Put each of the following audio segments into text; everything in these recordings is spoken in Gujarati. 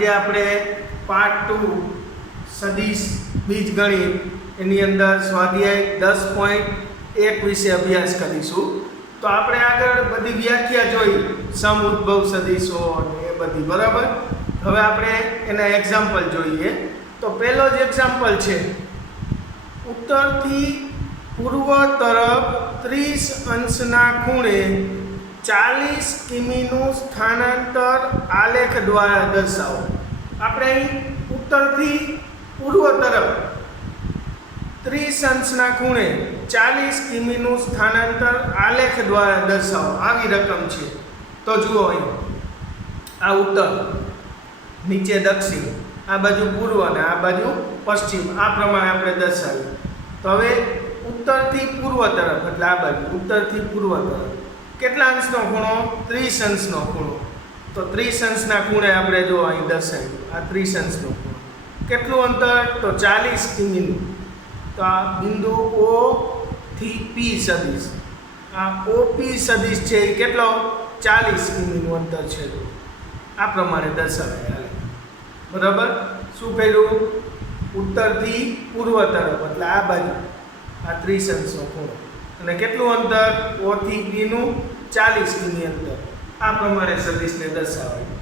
આજે આપણે પાર્ટ 2 સદિશ બીજગણિત એની અંદર સ્વાધ્યાય 10.1 વિશે અભ્યાસ કરીશું। તો આપણે આગળ બધી વ્યાખ્યા જોઈ, સમ ઉદ્ભવ સદિશો અને એ બધી, બરાબર। હવે આપણે એના એક્ઝામ્પલ જોઈએ। તો પહેલો જ એક્ઝામ્પલ છે, ઉત્તરથી પૂર્વ તરફ 30 અંશના ખૂણે 40 કિમીનું સ્થાનાંતર આલેખ દ્વારા દર્શાવો। આપણે અહીં ઉત્તરથી પૂર્વ તરફ 30 અંશના ખૂણે 40 કિમીનું સ્થાનાંતર આલેખ દ્વારા દર્શાવો, આવી રકમ છે। તો જુઓ અહીં આ ઉત્તર, નીચે દક્ષિણ, આ બાજુ પૂર્વ અને આ બાજુ પશ્ચિમ, આ પ્રમાણે આપણે દર્શાવીએ। તો હવે ઉત્તરથી પૂર્વ તરફ એટલે આ બાજુ ઉત્તરથી પૂર્વ તરફ કેટલા અંશનો ખૂણો? 30 અંશનો ખૂણો। તો 30 અંશના ખૂણે આપણે જો અહીં દર્શાવ્યું, આ 30 અંશનો ખૂણો, કેટલું અંતર? તો 40 કિમીનું। તો આ બિંદુ O થી P સદિશ, આ OP સદિશ છે એ કેટલો? 40 કિમીનું અંતર છે। આ પ્રમાણે દર્શાવાય, બરાબર। શું કર્યું? ઉત્તરથી પૂર્વ તરફ એટલે આ બાજુ આ 30 અંશનો ખૂણો, અને કેટલું અંતર? O થી P નું 40 કિમી અંતર। આ પ્રમાણે સદિશને દર્શાવાય।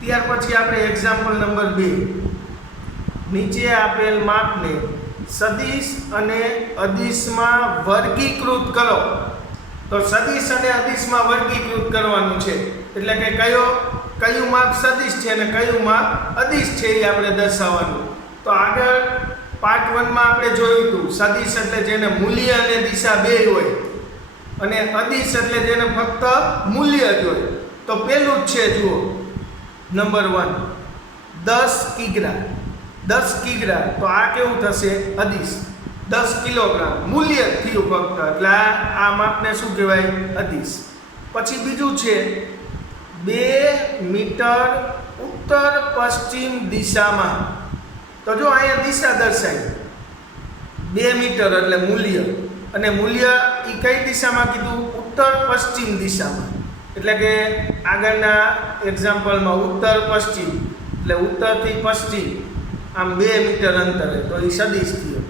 ત્યાર પછી આપણે એક્ઝામ્પલ નંબર 2, નીચે આપેલ માપને સદિશ અને અદિશમાં વર્ગીકૃત કરો। તો સદિશ અને અદિશમાં વર્ગીકૃત કરવાનું છે, એટલે કે કયું માપ સદિશ છે અને કયું માપ અદિશ છે એ આપણે દર્શાવવાનું। તો આગળ પાર્ટ 1 માં આપણે જોયું હતું, સદિશ એટલે જેને મૂલ્ય અને દિશા બે હોય, અને અદિશ એટલે જેને ફક્ત મૂલ્ય જ હોય। તો પહેલું જ છે, જુઓ નંબર 1, 10 કિગ્રા। 10 કિગ્રા, તો આ કેવું થશે? અદિશ। 10 કિલોગ્રામ મૂલ્ય થયું ફક્ત, એટલે આ માપને શું કહેવાય? અદિશ। પછી બીજું છે 2 મીટર ઉત્તર પશ્ચિમ દિશામાં। તો જો અહીંયા દિશા દર્શાવી, 2 મીટર એટલે મૂલ્ય, અને મૂલ્ય એ કઈ દિશામાં કીધું? ઉત્તર પશ્ચિમ દિશામાં। એટલે કે આગળના એક્ઝામ્પલમાં ઉત્તર પશ્ચિમ એટલે ઉત્તરથી પશ્ચિમ આમ 2 મીટર અંતરે, તો એ સદિશ થયો,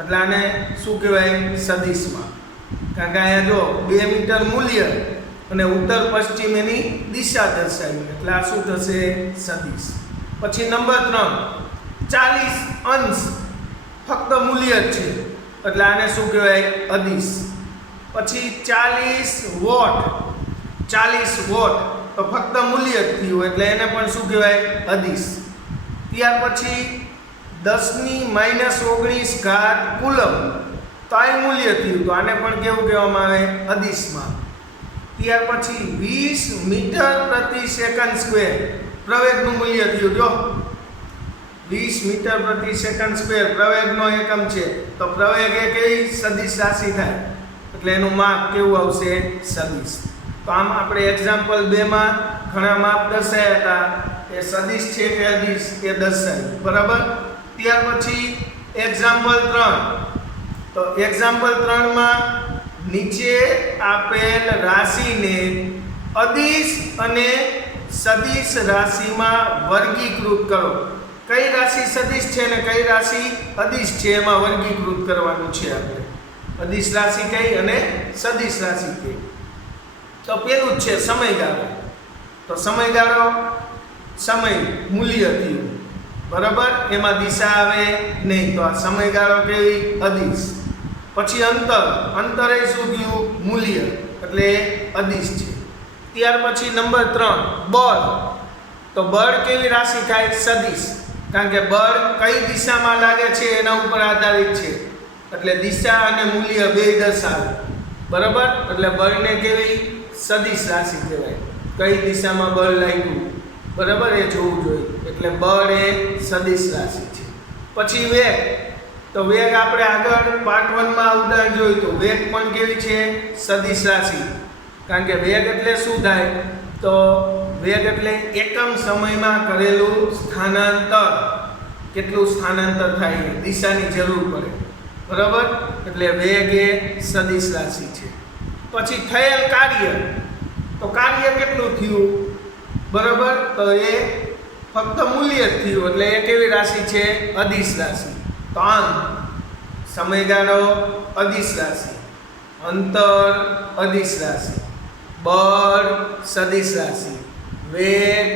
એટલે આને શું કહેવાય? સદિશમાં। કારણ કે અહીંયા જો 2 મીટર મૂલ્ય અને ઉત્તર પશ્ચિમ એની દિશા દર્શાવી, એટલે આ શું થશે? સદિશ। પછી નંબર 3, 40 અંશ ફક્ત મૂલ્ય જ છે, એટલે આને શું કહેવાય? અદિશ। પછી 40 વોટ, 40 વોટ તો ફક્ત મૂલ્ય જ થયું, એટલે એને પણ શું કહેવાય? અદિશ। ત્યાર પછી 10⁻⁻19 કુલમ, તો આ મૂલ્ય થયું, તો આને પણ કેવું કહેવામાં આવે? અદિશમાં। ત્યાર પછી 20 મીટર પ્રતિ સેકન્ડ સ્ક્વેર, પ્રવેગનું મૂલ્ય થયું, જો 20 મીટર પ્રતિ સેકન્ડ સ્ક્વેર પ્રવેગનો એકમ છે, તો પ્રવેગ એ કઈ સદિશ રાશિ થાય, એટલે એનું માપ કેવું આવશે? સદિશ। તો આમ આપણે એક્ઝામ્પલ 2 માં ઘણા માપ દર્શાવ્યા હતા, એ સદિશ છે કે અદિશ એ દર્શાવ્યું, બરાબર। ત્યાર પછી એક્ઝામ્પલ 3, તો એક્ઝામ્પલ 3 માં નીચે આપેલ રાશિને અદિશ અને સદિશ રાશિમાં વર્ગીકૃત કરો। કઈ રાશિ સદિશ છે અને કઈ રાશિ અદિશ છે એમાં વર્ગીકૃત કરવાનું છે આપણે। અદિશ રાશિ કઈ અને સદિશ રાશિ કઈ? તો પેલું જ છે સમયગાળો। તો સમયગાળો, સમય મૂલ્ય થયું, બરાબર, એમાં દિશા આવે નહીં, તો આ સમયગાળો કેવી? અદિશ। પછી અંતર એ શું થયું? મૂલ્ય, એટલે અદિશ છે। ત્યાર પછી નંબર 3, બળ। તો બળ કેવી રાશિ થાય? સદિશ, કારણ કે બળ કઈ દિશામાં લાગે છે એના ઉપર આધારિત છે, એટલે દિશા અને મૂલ્ય બે દર્શાવે, બરાબર, એટલે બળને કેવી? સદિશ રાશિ કહેવાય। કઈ દિશામાં બળ લાગ્યું, બરાબર, એ જોવું જોઈએ, એટલે બળ એ સદિશ રાશિ છે। પછી વેગ, તો વેગ આપણે આગળ પાર્ટ 1 માં ઉદાહરણ જોયું, તો વેગ પણ કેવી છે? સદિશ રાશિ, કારણ કે વેગ એટલે શું થાય? તો વેગ એટલે એકમ સમયમાં કરેલું સ્થાનાંતર, કેટલું સ્થાનાંતર થાય, દિશાની જરૂર પડે, બરાબર, એટલે વેગ એ સદિશ રાશિ છે। પછી થયેલ કાર્ય, તો કાર્ય કેટલું થયું? બરાબર, તો એ ફક્ત મૂલ્ય જ થયું, એટલે એ કેવી રાશિ છે? અદિશ રાશિ. તો આમ સમયગાળો અદિશ રાશિ, અંતર અદિશ રાશિ, બળ સદિશ રાશિ, વેગ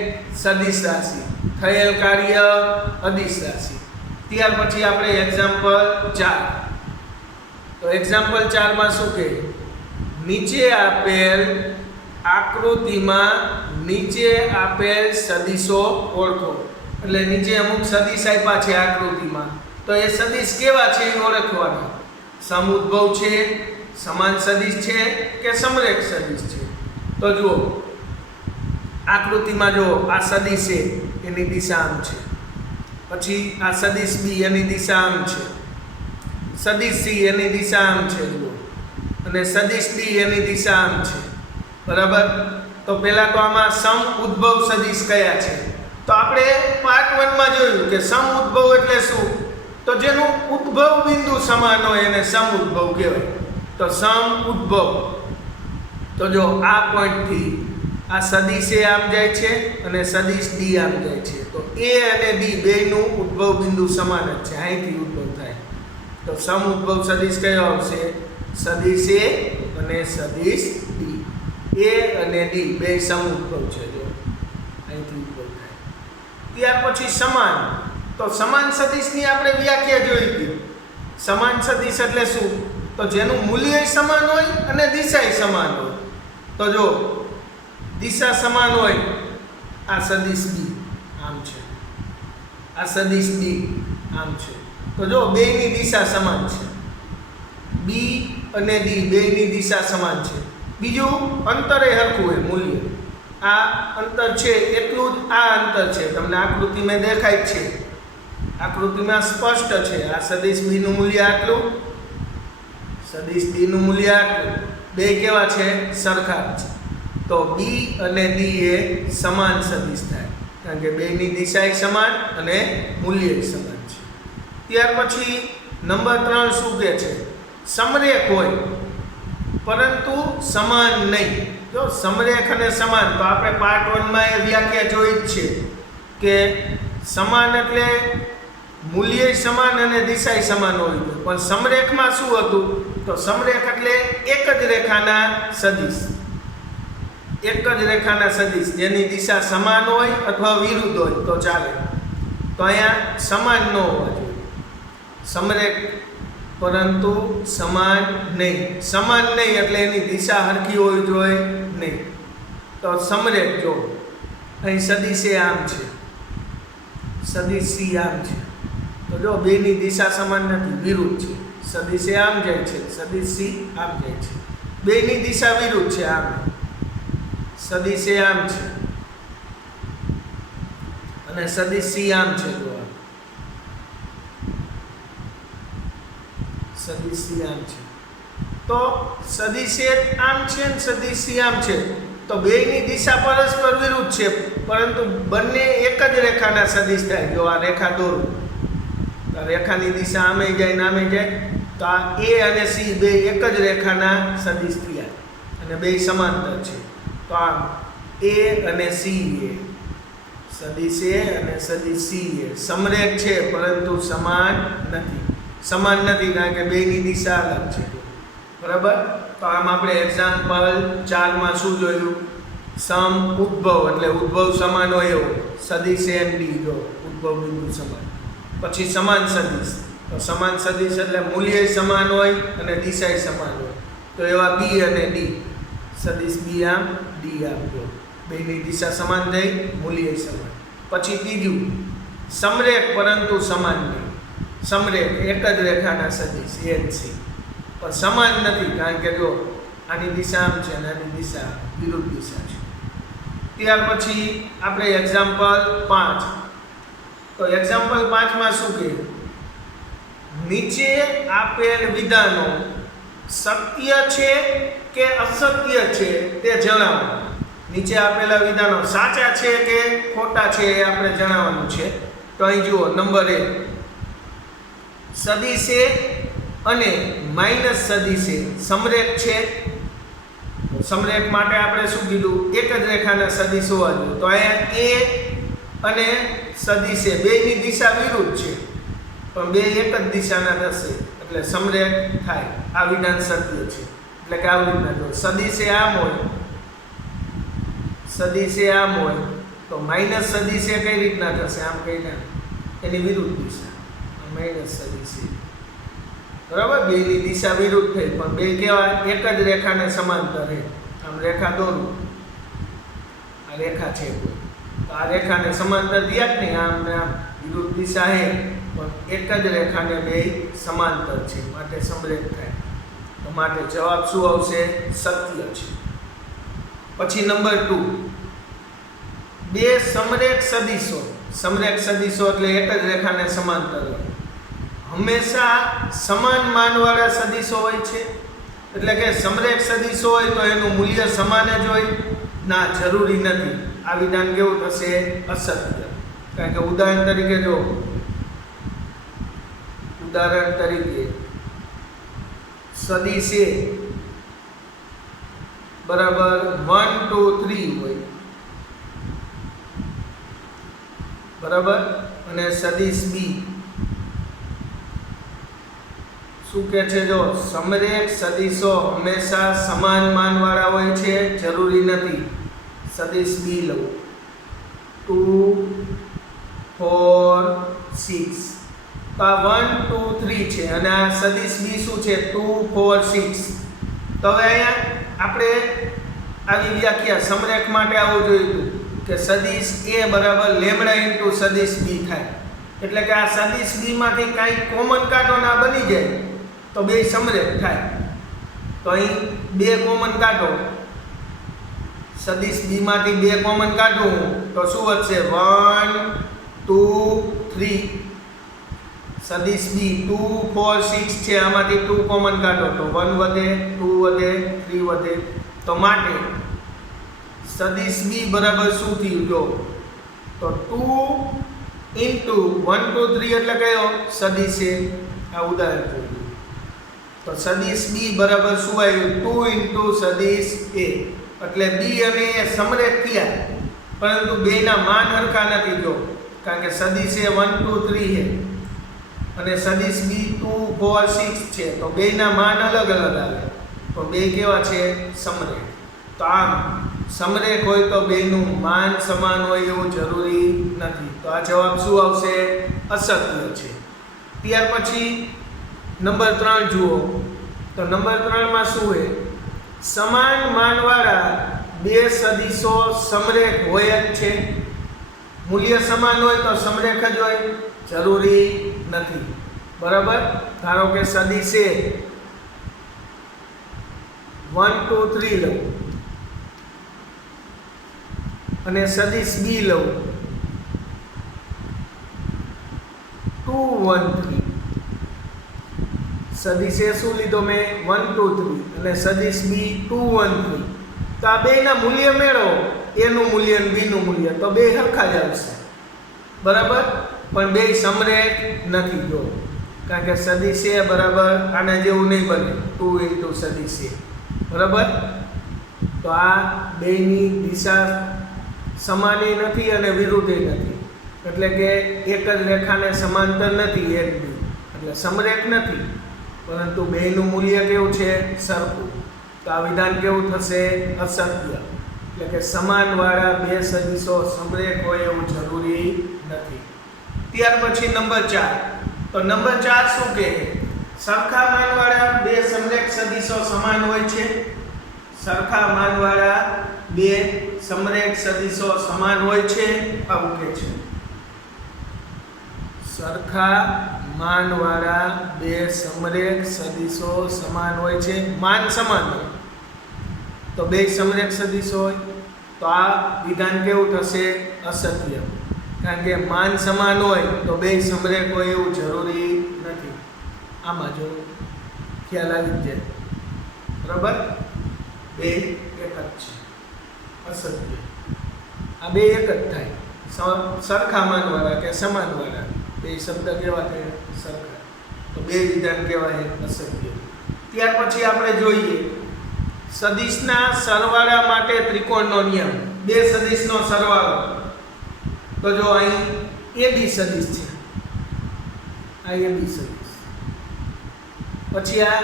સદિશ રાશિ, થયેલ કાર્ય અદિશ રાશિ. ત્યાર પછી આપણે એક્ઝામ્પલ 4. તો એક્ઝામ્પલ 4 માં શું કહે? નીચે આપેલ આકૃતિમાં નીચે આપેલ સદિશો ઓળખો. એટલે નીચે અમુક સદિશ આપ્યા છે આકૃતિમાં, તો એ સદિશ કેવા છે એ ઓળખવાના. સમઉદ્ભવ છે, સમાન સદિશ છે કે સમરેખ સદિશ છે. તો જુઓ આકૃતિમાં, જો આ સદિશ છે એની દિશા આમ છે, પછી આ સદિશ બી એની દિશા આમ છે, સદિશ સી એની દિશા આમ છે, જુઓ, અને સદિશ ડી એની દિશા આમ છે. બરાબર. તો પહેલા તો આમાં સમ ઉદ્ભવ સદિશ કયા છે? તો આપણે પાર્ટ 1 માં જોયું કે સમ ઉદ્ભવ એટલે શું? તો જેનું ઉદ્ભવ બિંદુ સમાન હોય એને સમ ઉદ્ભવ કહેવાય. તો સમ ઉદ્ભવ, તો જો આ પોઈન્ટથી આ સદિશ એ આમ જાય છે અને સદિશ ડી આમ જાય છે, તો એ અને ડી બેયનું ઉદ્ભવ બિંદુ સમાન જ છે, અહીંથી ઉદ્ભવ થાય. તો સમ ઉદ્ભવ સદિશ કયો આવશે? સદિશ એ અને સદિશ ડી. એ અને ડી બે સમ ઉદ્ભવ છે, જો અહીંથી ઉદ્ભવ થાય. ત્યાર પછી સમાન. તો સમાન સદિશની આપણે વ્યાખ્યા જોઈ હતી. સમાન સદિશ એટલે શું? તો જેનું મૂલ્ય સમાન હોય અને દિશા સમાન હોય. તો જો દિશા સમાન હોય, આ સદિશ બી આમ છે, આ સદિશ ડી આમ છે, તો જો બેયની દિશા સમાન છે. બી અને ડી બેયની દિશા સમાન છે. બીજું અંતરે હરખું હોય, મૂલ્ય. આ અંતર છે એટલું જ આ અંતર છે, તમને આકૃતિમાં દેખાય છે, આકૃતિમાં સ્પષ્ટ છે. આ સદિશ બી નું મૂલ્ય આટલું, સદિશ ડી નું મૂલ્ય આટલું. બે કેવા છે? સરખા છે. તો બી અને ડી એ સમાન સદિશ થાય, કારણ કે બેની દિશા સમાન અને મૂલ્ય સમાન છે. ત્યાર પછી નંબર 3 શું કહે છે? સમરેખ હોય પરંતુ સમાન નહીં. જો સમરેખ અને સમાન, તો આપણે પાર્ટ 1 માં એ વ્યાખ્યા જોઈ જ છે કે સમાન એટલે મૂલ્ય સમાન અને દિશા સમાન હોય. પણ સમરેખમાં શું હતું? તો સમરેખ એટલે એક જ રેખાના સદિશ, એક જ રેખાના સદિશ જેની દિશા સમાન હોય અથવા વિરુદ્ધ હોય તો ચાલે. તો અહીંયા સમાન ન હોવા જોઈએ, સમરેખ પરંતુ સમાન નહીં. સમાન નહીં એટલે એની દિશા હરખી હોવી જોઈએ નહીં. તો સમરેખ, જો અહીં સદિશ એ આમ છે, સદિશ સી આમ છે, તો જો બેની દિશા સમાન નથી, વિરુદ્ધ છે. સદિશ એ આમ જાય છે, સદિશ સી આમ જાય છે, બેની દિશા વિરુદ્ધ છે. આમ સદિશ એ આમ છે અને સદિશ સી આમ છે, જો સદિશ સી આમ છે. તો સદિશ એ આમ છે અને સદિશ સી આમ છે, તો બેયની દિશા પરસ્પર વિરુદ્ધ છે, પરંતુ બંને એક જ રેખાના સદિશ થાય. જો આ રેખા દોરું, તો રેખાની દિશા આમે જાય ને આમે જાય, તો આ એ અને સી બે એક જ રેખાના સદિશ થયા અને બે સમાંતર છે. તો આમ એ અને સી એ, સદિશ એ અને સદિશ સી એ સમરેખ છે પરંતુ સમાન નથી. સમાન નથી કારણ કે બેની દિશા અલગ છે. બરાબર. તો આમ આપણે એક્ઝામ્પલ 4 માં શું જોયું? સમ ઉદ્ભવ એટલે ઉદ્ભવ સમાન હોય એવો, સદિશ એ અને ડી, જો ઉદ્ભવ બિંદુ સમાન. પછી સમાન સદિશ, તો સમાન સદિશ એટલે મૂલ્ય સમાન હોય અને દિશા સમાન હોય. તો એવા બી અને ડી, સદિશ બી આમ ડી આમ, જો બેની દિશા સમાન થઈ, મૂલ્ય સમાન. પછી ત્રીજું સમરેખ પરંતુ સમાન નહીં. સમરેખ એક જ રેખાના સદિશ એ અને સી, પણ સમાન નથી કારણ કે જો આની દિશા આમ છે અને આની દિશા વિરુદ્ધ દિશા છે. ત્યાર પછી આપણે એક્ઝામ્પલ 5. તો એક્ઝામ્પલ 5 માં શું કહે? નીચે આપેલ વિધાનો સત્ય છે કે અસત્ય છે તે જણાવો. નીચે આપેલા વિધાનો સાચા છે કે ખોટા છે એ આપણે જણાવવાનું છે. તો અહીં જુઓ, નંબર 1, સદિશ એ અને માઇનસ સદિશ એ સમરેખ છે. સમરેખ માટે આપણે શું કીધું? એક જ રેખાના સદિશ હોવા જોઈએ. તો અહીંયા એ અને સદિશ એ બેની દિશા વિરુદ્ધ છે પણ બે એક જ દિશાના થશે એટલે સમરેખ થાય. આ વિધાન સત્ય છે. એટલે કે આવી રીતના જો સદિશ એ આમ હોય, સદિશ એ આમ હોય તો માઇનસ સદિશ એ કઈ રીતના થશે? આમ કહીને એની વિરુદ્ધ દિશા માઇનસ સદિશ એ. બરાબર, બેની દિશા વિરુદ્ધ થઈ પણ બે કેવા એક જ રેખાને સમાંતર રહે. આમ રેખા દોરું, આ રેખા છે કોઈ, તો આ રેખાને સમાંતર દિયા જ નહીં, આમ ને આમ વિરુદ્ધ દિશા હે પણ એક જ રેખાને બે સમાંતર છે માટે સમરેખ થાય. તો માટે જવાબ શું આવશે? સત્ય છે. પછી નંબર 2, બે સમરેખ સદિશો. સમરેખ સદિશો એટલે એક જ રેખાને સમાંતર હોય, હંમેશા સમાન માનવાળા સદિશો હોય છે. એટલે કે સમરેખ સદિશો હોય તો એનું મૂલ્ય સમાન જ હોય? ના, જરૂરી નથી. આ વિધાન કેવું થશે? અસત્ય. કારણ કે ઉદાહરણ તરીકે જો, ઉદાહરણ તરીકે સદિશ એ બરાબર 1 2 3 હોય, બરાબર, અને સદિશ બી શું કે છે? જો સમરેખ સદિશો હંમેશા સમાન માનવાળા હોય છે, જરૂરી નથી. સદિશ બી લઉં 2 4 6, તો આ 1 2 3 છે અને આ સદિશ બી શું છે? 2 4 6. તો હવે અહીંયા આપણે આવી વ્યાખ્યા સમરેખ માટે આવું જોયું કે સદિશ એ બરાબર લેમ્ડા ઇન્ટુ સદિશ બી થાય. એટલે કે આ સદિશ બી માંથી કાંઈ કોમન કાઢો ના બની જાય તો બે સમરેખ થાય. તો અહીં બે કોમન કાઢો, સદિશ બી માંથી બે કોમન કાઢું તો શું વધશે? 1 2 3. સદિશ બી 2 4 6 છે, આમાંથી 2 કોમન કાઢો તો 1 વધે, 2 વધે, 3 વધે. તો માટે સદિશ બી બરાબર શું થયું? જો તો 2 ઇન્ટુ 1 2 3 એટલે કયો? સદિશ એ. આ ઉદાહરણ જોયું તો સદિશ બી બરાબર શું આવ્યું? 2 ઇન્ટુ સદિશ એ. એટલે બી અને એ સમરેખ થયા પરંતુ બેના માન સરખા નથી. જો કારણ કે સદિશ એ 1 2 3 છે અને સદિશ બી 2 4 6 છે તો બેના માન અલગ અલગ આવે તો બે કેવા છે? સમરેખ. તો આમ સમરેખ હોય તો બેનું માન સમાન હોય એવું જરૂરી નથી. તો આ જવાબ શું આવશે? અસત્ય છે. ત્યાર પછી નંબર 3 જુઓ તો નંબર 3 માં શું છે? સમાન માનવાળા બે સદિશો સમરેખ હોય જ છે. મૂલ્ય સમાન હોય તો સમરેખ જ હોય? જરૂરી નથી. બરાબર, ધારો કે સદિશ એ 1 2 3 લઉં અને સદિશ બી લઉં 2 1 3. સદિશ એ શું લીધો મેં? 1 2 3 અને સદિશ બી 2 1 3. તો આ બેના મૂલ્ય મેળવો, એનું મૂલ્ય અને બીનું મૂલ્ય, તો બે સરખા જ આવશે. બરાબર, પણ બે સમરેખ નથી. જો કારણ કે સદિશ એ બરાબર આના જેવું નહીં બને 2 ઇન્ટુ સદિશ એ. બરાબર, તો આ બેની દિશા સમાન નથી અને વિરુદ્ધ નથી. એટલે કે એક જ રેખાને સમાંતર નથી એક બી, એટલે સમરેખ નથી પરંતુ બેનું મૂલ્ય કેવું છે? સરખું. તો આ વિધાન કેવું થશે? અસત્ય. એટલે કે સમાનવાળા બે સદિશો સમરેખ હોય એવું જરૂરી નથી. ત્યાર પછી નંબર 4. તો નંબર 4 શું કહે? સરખા માનવાળા બે સમરેખ સદિશો સમાન હોય છે. સરખા માનવાળા બે સમરેખ સદિશો સમાન હોય છે. આવું કહે છે. સરખા માનવાળા બે સમરેખ સદિશો સમાન હોય છે. માન સમાન હોય તો બે સમરેખ સદિશો હોય તો આ વિધાન કેવું થશે? અસત્ય. કારણ કે માન સમાન હોય તો બે સમરેખ હોય એવું જરૂરી નથી. આમાં જો ખ્યાલ આવી જાય. બરાબર, બે એક જ છે. અસત્ય. આ બે એક જ થાય. સરખા માનવાળા કે સમાનવાળા બે શબ્દ કેવા થાય? સરખા. તો બે વિધાન કહેવાય અસત્ય. ત્યાર પછી આપણે જોઈએ સદિશના સરવાળા માટે ત્રિકોણનો નિયમ. બે સદિશનો સરવાળો તો જો અહીં AB સદિશ છે, આ AB સદિશ, પછી આ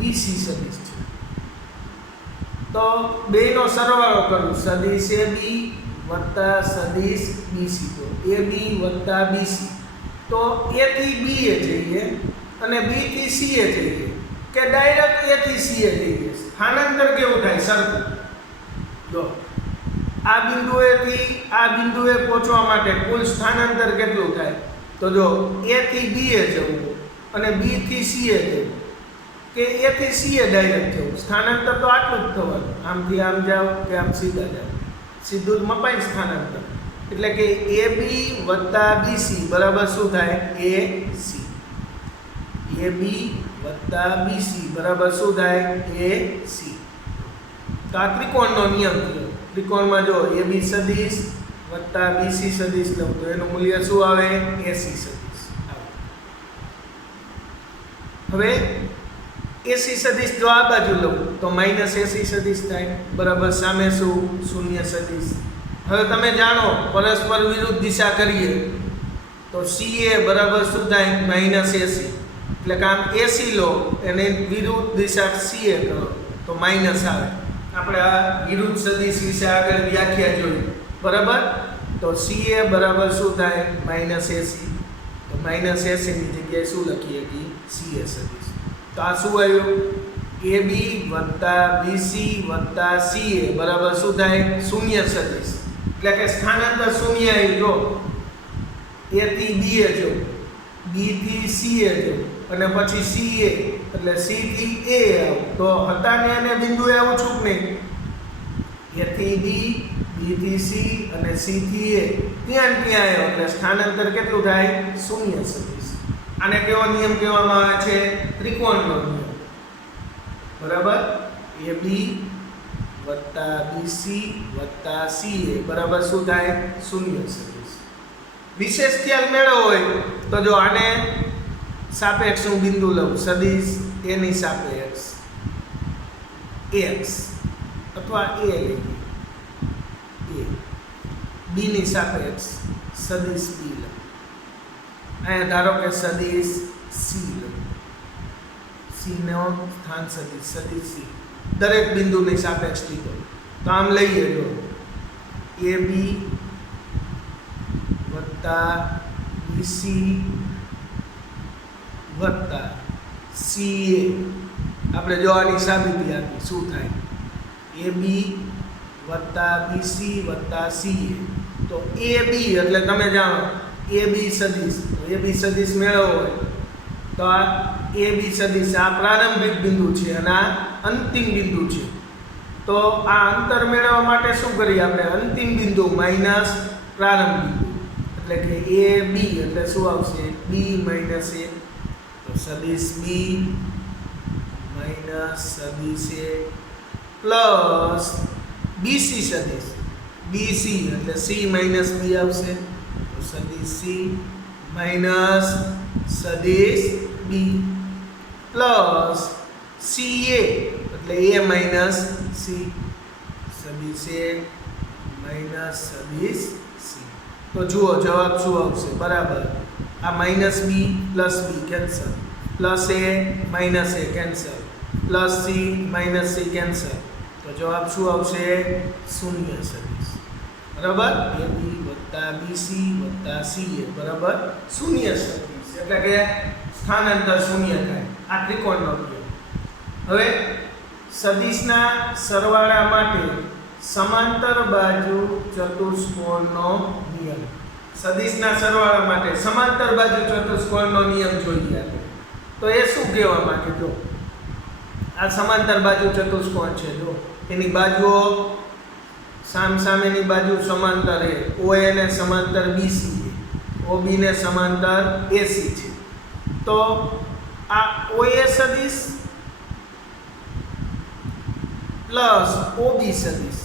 BC સદિશ છે, તો બેનો સરવાળો કરું, સદિશ AB વત્તા સદિશ BC, તો AB વત્તા BC, તો A થી B એ જઈએ અને B થી C એ જઈએ કે ડાયરેક્ટ A થી C એ જઈએ, સ્થાનાંતર કેવું થાય સરખું. જો આ બિંદુએથી આ બિંદુએ પહોંચવા માટે કુલ સ્થાનાંતર કેટલું થાય, તો જો A થી B એ જવું અને B થી C એ જવું કે A થી C એ ડાયરેક્ટ જવું, સ્થાનાંતર તો આટલું જ થવાનું, આમથી આમ જાઓ કે આમ સીધા જાઓ, સીધું જ મપાય સ્થાનાંતર. એટલે કે AB વત્તા BC બરાબર શું થાય, AC. AB વત્તા BC બરાબર શું થાય, AC. તો આ ત્રિકોણનો નિયમ થયો. ત્રિકોણમાં જો AB સદિશ વત્તા BC સદિશ લઉં તો એનું મૂલ્ય શું આવે, AC સદિશ આવે. હવે AC સદિશ જો આ બાજુ લઉં તો માઇનસ AC સદિશ થાય, બરાબર સામે શું, શૂન્ય સદિશ. હવે તમે જાણો પરસ્પર વિરુદ્ધ દિશા કરીએ તો CA બરાબર શું થાય, માઇનસ AC. એટલે કે આમ AC લો એને વિરુદ્ધ દિશા CA કરો તો માઇનસ આવે. આપણે આ વિરુદ્ધ સદિશ વિશે આગળ વ્યાખ્યા જોઈ, બરાબર. તો CA બરાબર શું થાય, માઇનસ AC. તો માઇનસ AC ની જગ્યાએ શું લખીએ કે CA સદિશ. તો આ શું આવ્યું, AB વત્તા BC વત્તા CA બરાબર શું થાય, શૂન્ય સદિશ. એટલે કે સ્થાનાંતર શૂન્ય આવી, જો A થી B એ જો, B થી C એ જો અને પછી CA એટલે C થી A આવ, તો હતા ને અને બિંદુએ આવું છું કે નહીં, A થી B, B થી C અને C થી A, ત્યાં આવ્યો એટલે સ્થાનાંતર કેટલું થાય, શૂન્ય સદિશ. આને કેવો નિયમ કહેવામાં આવે છે, ત્રિકોણનો નિયમ, બરાબર. AB વત્તા BC વત્તા CA બરાબર શું થાય, શૂન્ય સદિશ. વિશેષ ખ્યાલ મેળવવો હોય તો જો આને સાપેક્ષનું બિંદુ લઉં, સદિશ A ની સાપેક્ષ X અથવા A લઈએ, A B ની સાપેક્ષ સદિશ B લઉં, અહીંયા ધારો કે સદિશ C લઉં, C નો સ્થાન સદિશ સદિશ C દરેક બિંદુની સાપેક્ષ લીધો તો આમ લઈએ, જો AB વત્તા BC વત્તા CA, આપણે જો આની સાબિતી આપી શું થાય, AB વત્તા BC વત્તા CA, તો AB એટલે તમે જાણો AB સદિશ, AB સદિશ મેળવવો હોય તો આ AB સદિશ આ પ્રારંભિક બિંદુ છે અને આ અંતિમ બિંદુ છે. તો આ અંતર મેળવવા માટે શું કરીએ આપણે, અંતિમ બિંદુ માઇનસ પ્રારંભ બિંદુ, એટલે કે AB એટલે શું આવશે, B માઇનસ A, તો સદિશ B માઇનસ સદિશ A પ્લસ BC સદિશ, BC એટલે C માઇનસ B આવશે, તો સદિશ C માઇનસ સદિશ B પ્લસ CA એટલે A માઇનસ C, સદિશ A માઇનસ સદિશ C. તો જુઓ જવાબ શું આવશે, બરાબર. આ minus B plus B cancel, plus A minus A cancel, plus C minus C cancel, તો જવાબ શું આવશે, શૂન્ય સદિશ, બરાબર. AB વત્તા BC વત્તા CA બરાબર શૂન્ય સદિશ, એટલે કે સ્થાનાંતર શૂન્ય થાય. આ ત્રિકોણનો નિયમ. હવે સદિશના સરવાળા માટે સમાંતર બાજુ ચતુષ્કોણનો નિયમ. સદિશના સરવાળા માટે સમાંતર બાજુ ચતુષ્કોણનો નિયમ જોઈએ આપણે. તો એ શું કહેવા માંગે, જો આ સમાંતર બાજુ ચતુષ્કોણ છે, જો એની બાજુઓ સામેની બાજુ સમાંતર એ OA ને સમાંતર BC છે, OB ને સમાંતર AC છે. તો આ OA સદિશ પ્લસ OB સદિશ,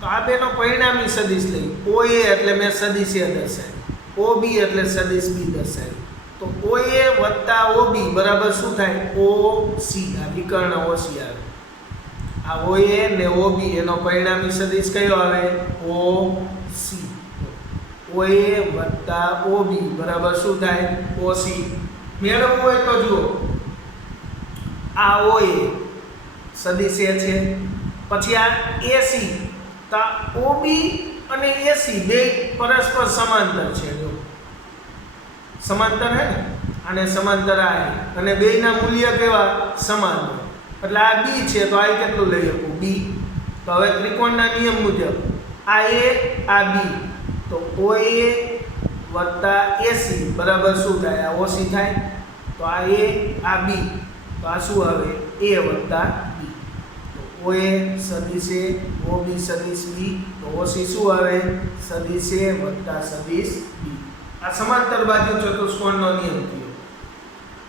તો આ બેનો પરિણામી સદિશ લઈ, OA એટલે મેં સદિશ A દર્શાવ્યું, OB એટલે સદિશ B દર્શાવ્યું. તો OA વત્તા OB બરાબર શું થાય, OC, આ વિકર્ણ OC આવે. આ OA ને OB એનો પરિણામી સદિશ કયો આવે, OC. OA વત્તા OB બરાબર શું થાય OC મેળવવું હોય તો જુઓ આ OA સદિશ A છે પછી આ AC તો OB અને AC બે પરસ્પર સમાંતર છે જો સમાંતર હે ને અને સમાંતર આ અને બેયના મૂલ્ય કેવા સમાન એટલે આ B છે તો આ કેટલું લઈ શકું B તો હવે ત્રિકોણના નિયમ મુજબ આ A આ B તો OA વત્તા AC બરાબર શું થાય આ OC થાય તો આ A આ B તો આ શું આવે A વત્તા B તો OA સદિશ A OB સદિશ B તો OC શું આવે સદિશ A વત્તા સદિશ B આ સમાંતર બાજુ ચતુષ્કોણનો નિયમ થયો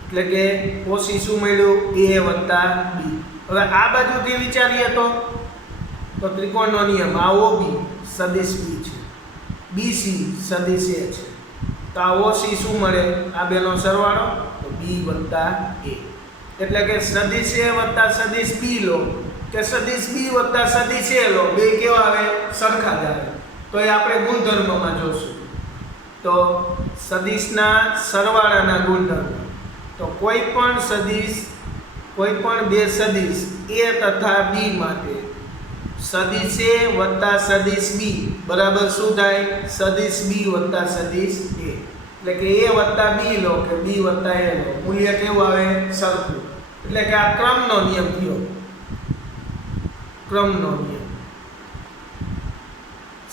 એટલે કે OC શું મળ્યું A વત્તા B હવે આ બાજુથી વિચારીએ તો ત્રિકોણનો નિયમ આ OB સદિશ B છે BC સદિશ A છે તો આ OC શું મળે આ બેનો સરવાળો તો B વત્તા A એટલે કે સદિશ A વત્તા સદિશ B લો કે સદિશ B વત્તા સદિશ A લો બે કેવા આવે સરખા જ આવે તો એ આપણે ગુણધર્મમાં જોશું તો સદિશના સરવાળાના ગુણધર્મ તો કોઈ પણ બે સદિશ A તથા B માટે સદિશ A વત્તા સદિશ B બરાબર શું થાય સદિશ B વત્તા સદિશ A એટલે કે A વત્તા B લો કે B વત્તા A લો મૂલ્ય કેવું આવે સરખું એટલે કે આ ક્રમનો નિયમ થયો ક્રમનો નિયમ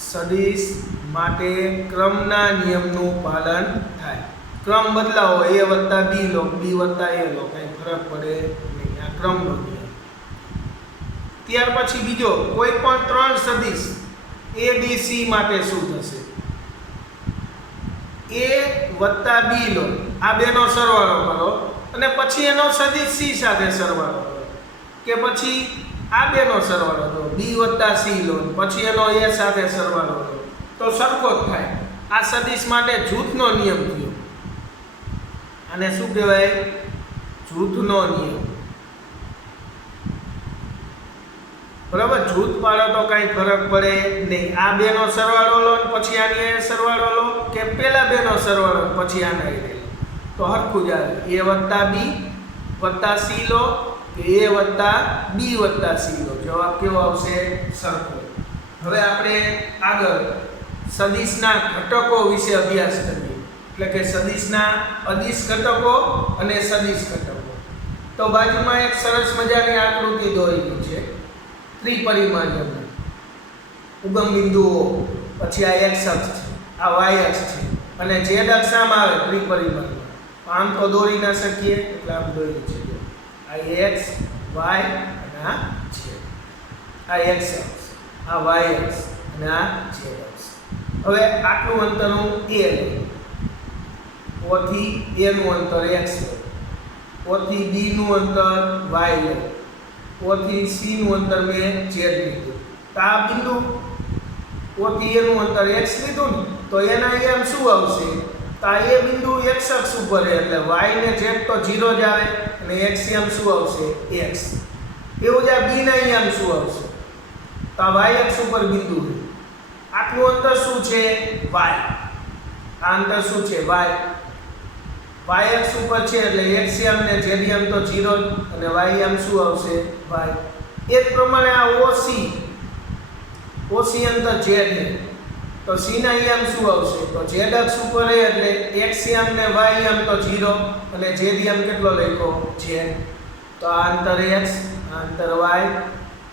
સદિશ માટે ક્રમના નિયમનું પાલન થાય ક્રમ બદલાવો A વત્તા B લો B વત્તા A લો કઈ ફરક પડે નહીં આ ક્રમનો નિયમ ત્યાર પછી બીજો કોઈ પણ ત્રણ સદિશ ABC માટે શું થશે A વત્તા B લો આ બેનો સરવાળો કરો અને પછી એનો સદિશ C સાથે સરવાળો કરો કે પછી આ બેનો સરવાળો કરો B વત્તા C લો પછી એનો A સાથે સરવાળો કરો તો સરખો જ થાય આ સદિશ માટે જૂથનો નિયમ થયો આને શું કહેવાય જૂથનો નિયમ બરાબર જૂથ પાડો તો કઈ ફરક પડે નહીં આ બેનો સરવાળો લો પછી આની સરવાળો લો કે પેલા બેનો સરવાળો પછી આના લો તો હરખું જ આવે A વત્તા B વત્તા C લો કે A વત્તા B વત્તા C લો જવાબ કેવો આવશે સરખો હવે આપણે આગળ સદિશના ઘટકો વિશે અભ્યાસ કરીએ એટલે કે સદિશના અદિશ ઘટકો અને સદિશ ઘટકો તો બાજુમાં એક સરસ મજાની આકૃતિ દોરેલી છે ત્રિપરિમાણીય ઉગમ બિંદુઓ પછી આ x અક્ષ છે આ y અક્ષ છે અને z અક્ષ આમાં આવે ત્રિપરિમાણીય આમ તો દોરી ના શકીએ એટલે આમ દોરી છે આ x y અને આ z આ x અક્ષ આ y અક્ષ અને આ z અક્ષ હવે આટલું અંતર હું a લઉં O થી a નું અંતર x લઉં O થી b નું અંતર y લઉં O થી C નું અંતર મેં z લીધું તો આ બિંદુ O થી A નું અંતર x લીધું ને તો એના એમ શું આવશે તો આ એ બિંદુ x અક્ષ ઉપર એટલે y ને z તો 0 જ આવે અને x એમ શું આવશે x એવું જ આ b ના એમ શું આવશે તો આ y અક્ષ ઉપર બિંદુ છે આટલું અંતર શું છે y આ અંતર શું છે y અક્ષ ઉપર છે એટલે x એમ ને z એમ તો 0 અને y એમ શું આવશે y એ જ પ્રમાણે આ OC અંતર z ને તો c ના એમ શું આવશે તો z અક્ષ ઉપર એટલે x એમ ને y એમ તો 0 અને z એમ કેટલો લખ્યો z તો આ અંતર x આ અંતર y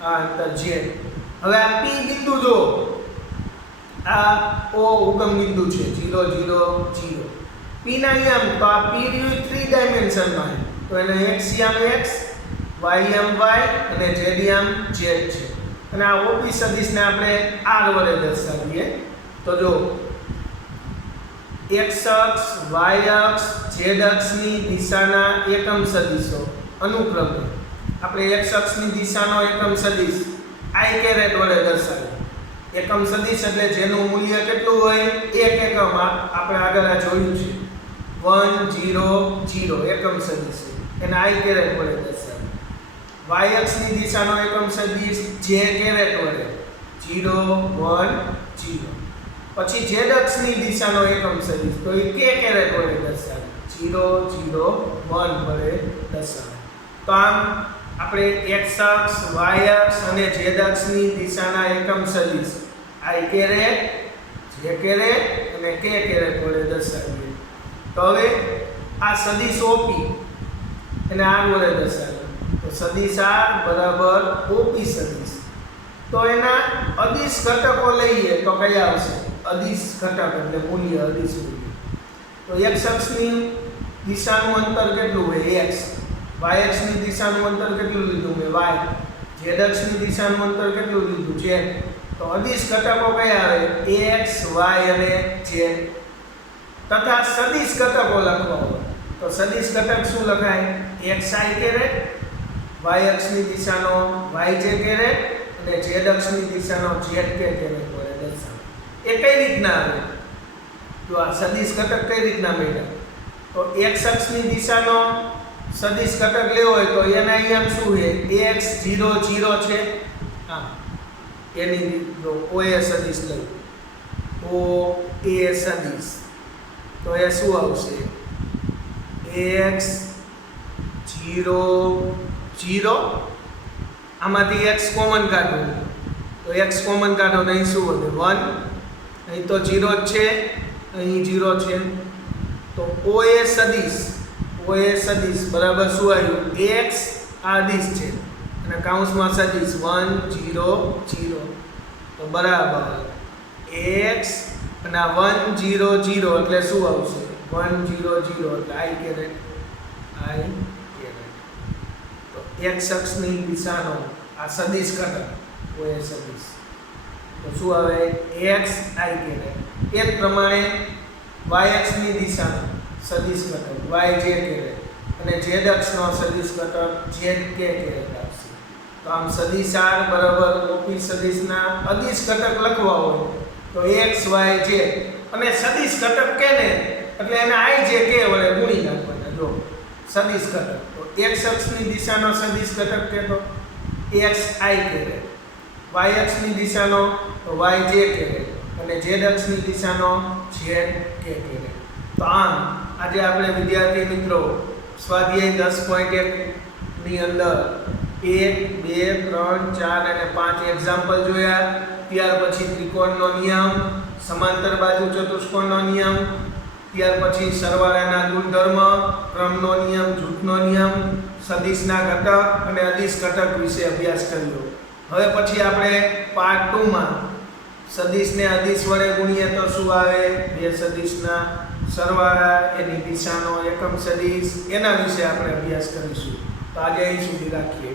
આ અંતર z હવે આ p બિંદુ જો આ O ઉગમ બિંદુ છે 0 0 0 p ના એમ તો આ p રહ્યું 3 ડાયમેન્શનમાં તો એને x એમ x y એમ y અને z એમ z છે અને આ OP સદિશને આપણે r વડે દર્શાવીએ તો જો x અક્ષ y અક્ષ z અક્ષની દિશાના એકમ સદિશો અનુક્રમે આપણે x અક્ષની દિશાનો એકમ સદિશ i કેરેટ વડે દર્શાવીએ એકમ સદિશ એટલે જેનું મૂલ્ય કેટલું હોય 1 એકમ આપણે આગળ આ જોયું છે 1 0 0 એકમ સદિશ એને i કેરેટ વડે દર્શાવીએ y અક્ષની દિશાનો એકમ સદિશ j કેરેટ વડે 0 1 0 પછી z અક્ષની દિશાનો એકમ સદિશ તો એ કે કેરેટ વડે દર્શાવે 0 0 1 વડે દર્શાવે. તો આમ આપણે x અક્ષ y અક્ષ અને z અક્ષની દિશાના એકમ સદિશ i કેરેટ j કેરેટ અને k કેરેટ વડે દર્શાવીએ. તો હવે આ સદિશ OP એને આ વડે દર્શાવીએ તો સદિશ r બરાબર OP સદિશ. તો એના અદિશ ઘટકો લઈએ તો કયા આવશે? અદિશ ઘટક એટલે મૂલ્ય અદિશ મૂલ્ય. તો x અક્ષની દિશાનું અંતર કેટલું હોય? x. y અક્ષની દિશાનું અંતર કેટલું લીધું મેં? y. z અક્ષની દિશાનું અંતર કેટલું લીધું? z. તો અદિશ ઘટકો કયા આવે? x y અને z. તથા સદિશ ઘટકો લખવા હોય તો સદિશ ઘટક શું લખાય? xi કેરેટ y અક્ષની દિશાનો yj કેરેટ અને z અક્ષની દિશાનો zk કેરેટ વડે દર્શાવે. એ કઈ રીતના આવે? તો આ સદિશ ઘટક કઈ રીતના મેળવ્યા? તો x અક્ષની દિશાનો સદિશ ઘટક લેવો હોય તો એના અહીંયા શું છે? x 0 0 છે. હા, એની જો OA સદિશ લઈ OA સદિશ તો એ શું આવશે? x 0 0 આમાંથી x કોમન કાઢો તો x કોમન કાઢો તો અહીં શું વધે? 1. અહીં તો 0 જ છે, અહીં 0 છે. તો OA સદિશ બરાબર શું આવ્યું? x આ દિશ છે અને કૌંસમાં સદિશ 1 0 0 તો બરાબર x અને 1 0 0 એટલે શું આવશે? 1 0 0 એટલે i કેરેટ. તો x અક્ષની દિશાનો આ સદિશ ઘટક OA સદિશ તો શું આવે? x i caret. એ જ પ્રમાણે y અક્ષની દિશાનો સદિશ ઘટક yj કેરેટ અને z અક્ષનો સદિશ ઘટક zk કેરેટ આવશે. તો આમ સદિશ r બરાબર OP સદિશના અદિશ ઘટક લખવા હોય તો x y z અને સદિશ ઘટક કેને એટલે એને i j k વડે ગુણી નાખવાના. જો સદિશ ઘટક તો x અક્ષની દિશાનો સદિશ ઘટક કે તો x i કેરેટ, y અક્ષની દિશાનો તો y j કેરેટ અને z અક્ષની દિશાનો z k કેરેટ. તો આમ આજે આપણે વિદ્યાર્થી મિત્રો સ્વાધ્યાય 10.1 ની અંદર 1 2 3 4 અને 5 એક્ઝામ્પલ જોયા. ત્યાર પછી ત્રિકોણનો નિયમ, સમાંતર બાજુ ચતુષ્કોણનો નિયમ, ત્યાર પછી સરવાળાના ગુણધર્મ, ક્રમનો નિયમ, જૂથનો નિયમ, સદિશના ઘટક અને અદિશ ઘટક વિશે અભ્યાસ કર્યો. હવે પછી આપણે પાર્ટ 2 માં સદિશને અદિશ વડે ગુણીએ તો શું આવે? બે સદિશના સરવાળા, એની દિશાનો એકમ સદિશ, એના વિશે આપણે અભ્યાસ કરીશું. તો આજે અહીં સુધી રાખીએ.